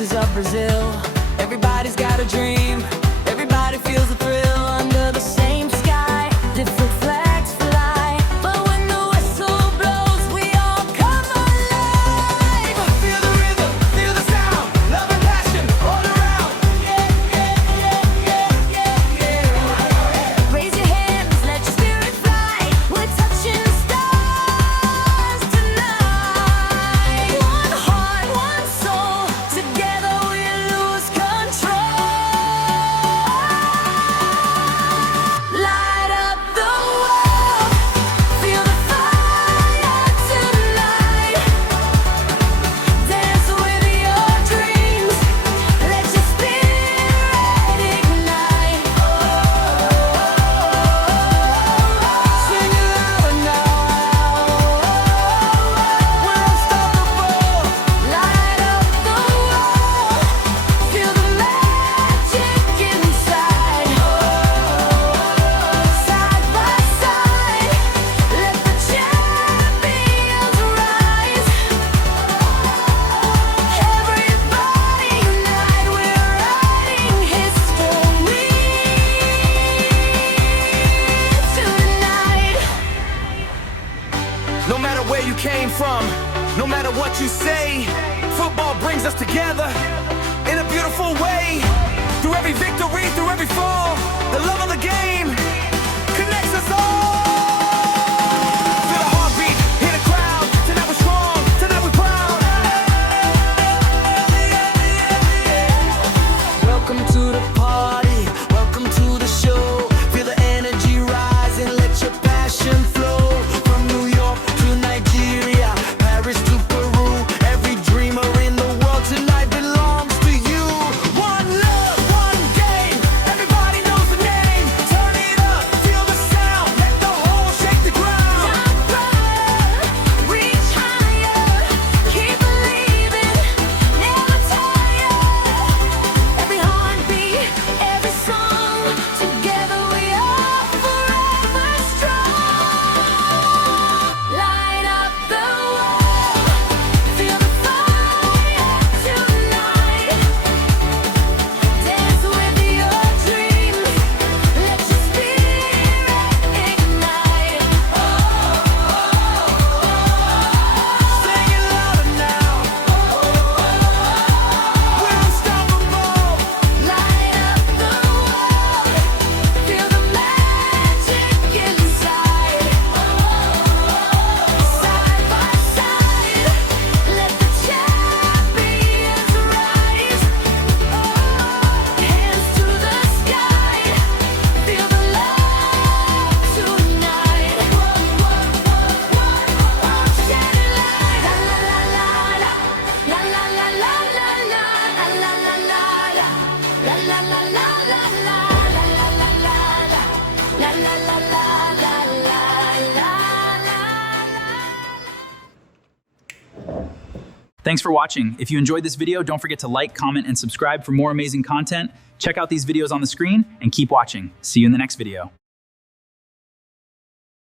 beaches of Brazil. Everybody's got a dream, everybody feels the thrill under the same sky. Different flags fly, but when the whistle blows, we all come alive. Feel the rhythm, feel the sound, love and passion all around. Yeah, yeah, yeah, yeah, yeah, yeah. Raise your hands, let your spirit fly. We're touching the stars tonight. One heart, one soul, together we lose control. Light up the world, feel the fire tonight. Dance with your dreams, let your spirit ignite. Sing it louder now, we're unstoppable. Light up the world, feel the magic inside. Side by side, let the champions rise. Everybody unite, we're writing history tonight. No matter where you came from, no matter what you say, football brings us together in a beautiful way. Through every victory, through every fall, the love of the game connects us all. Feel the heartbeat, hear the crowd. Tonight we're strong, tonight we're proud. Welcome to the party, welcome to the show. Feel the energy rise and let your passion flow. From New York to Nigeria, Paris to Peru, every dreamer in the world tonight belongs to you. One love, one game, everybody knows the name. Turn it up, feel the sound, let the whole shake the ground. Jump higher, reach higher, keep believing, never tire. Every heartbeat, every song, together we are forever strong. Light up the world, feel the fire tonight. Dance with your dreams, let your spirit ignite. Sing it louder now. We're unstoppable. Light up the world, feel the magic inside. Side by side, let the champions rise. Hands to the sky, feel the love tonight. Shining light, la la la la, la la la la la la, la la la la, la la la la la la, la la la la la, la la la la la la. Thanks for watching. If you enjoyed this video, don't forget to like, comment, and subscribe for more amazing content. Check out these videos on the screen and keep watching. See you in the next video.